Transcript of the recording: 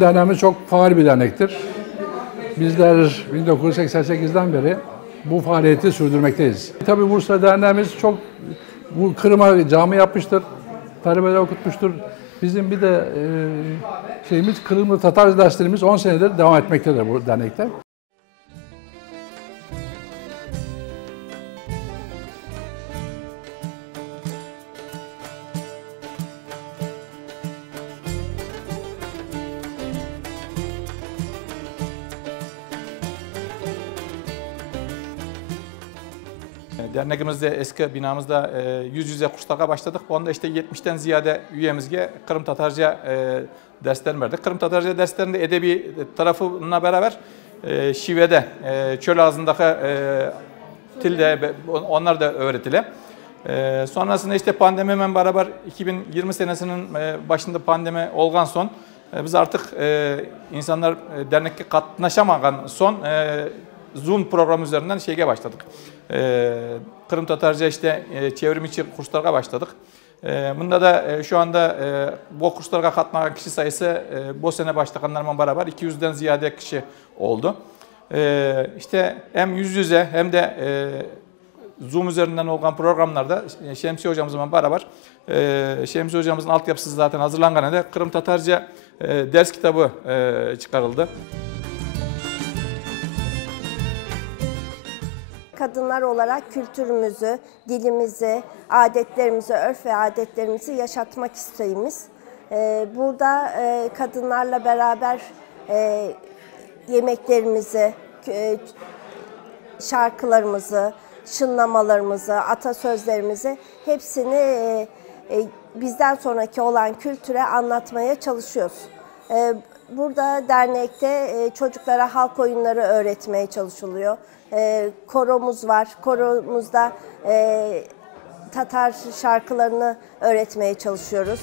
Derneğimiz çok faal bir dernektir. Bizler 1988'den beri bu faaliyeti sürdürmekteyiz. Tabii Bursa Derneğimiz çok bu Kırım'a cami yapmıştır, talebeler okutmuştur. Bizim bir de Kırımlı Tatar derslerimiz 10 senedir devam etmektedir bu dernekte. Dernekimizde eski binamızda yüz yüze kurslara başladık. Onda işte 70'ten ziyade üyemizge Kırım Tatarca dersler verdik. Kırım Tatarca derslerinde edebi tarafına beraber şivede, çöl ağzındaki tilde onlar da öğretili. Sonrasında işte pandemiyle beraber 2020 senesinin başında pandemi olgan son biz artık insanlar dernekte katlaşamayan son Zoom programı üzerinden başladık. Kırım Tatarca işte çevrim içi kurslara başladık. Bunda da şu anda bu kurslara katlanan kişi sayısı bu sene başlayanlarla beraber 200'den ziyade kişi oldu. İşte hem yüz yüze hem de Zoom üzerinden olan programlarda Şemsi hocamızla beraber Şemsi hocamızın altyapısı zaten hazırlangan da Kırım Tatarca ders kitabı çıkarıldı. Kadınlar olarak kültürümüzü, dilimizi, adetlerimizi, örf ve adetlerimizi yaşatmak isteğimiz. Burada kadınlarla beraber yemeklerimizi, şarkılarımızı, şınlamalarımızı, atasözlerimizi hepsini bizden sonraki olan kültüre anlatmaya çalışıyoruz. Burada dernekte çocuklara halk oyunları öğretmeye çalışılıyor. Koromuz var. Koromuzda Tatar şarkılarını öğretmeye çalışıyoruz.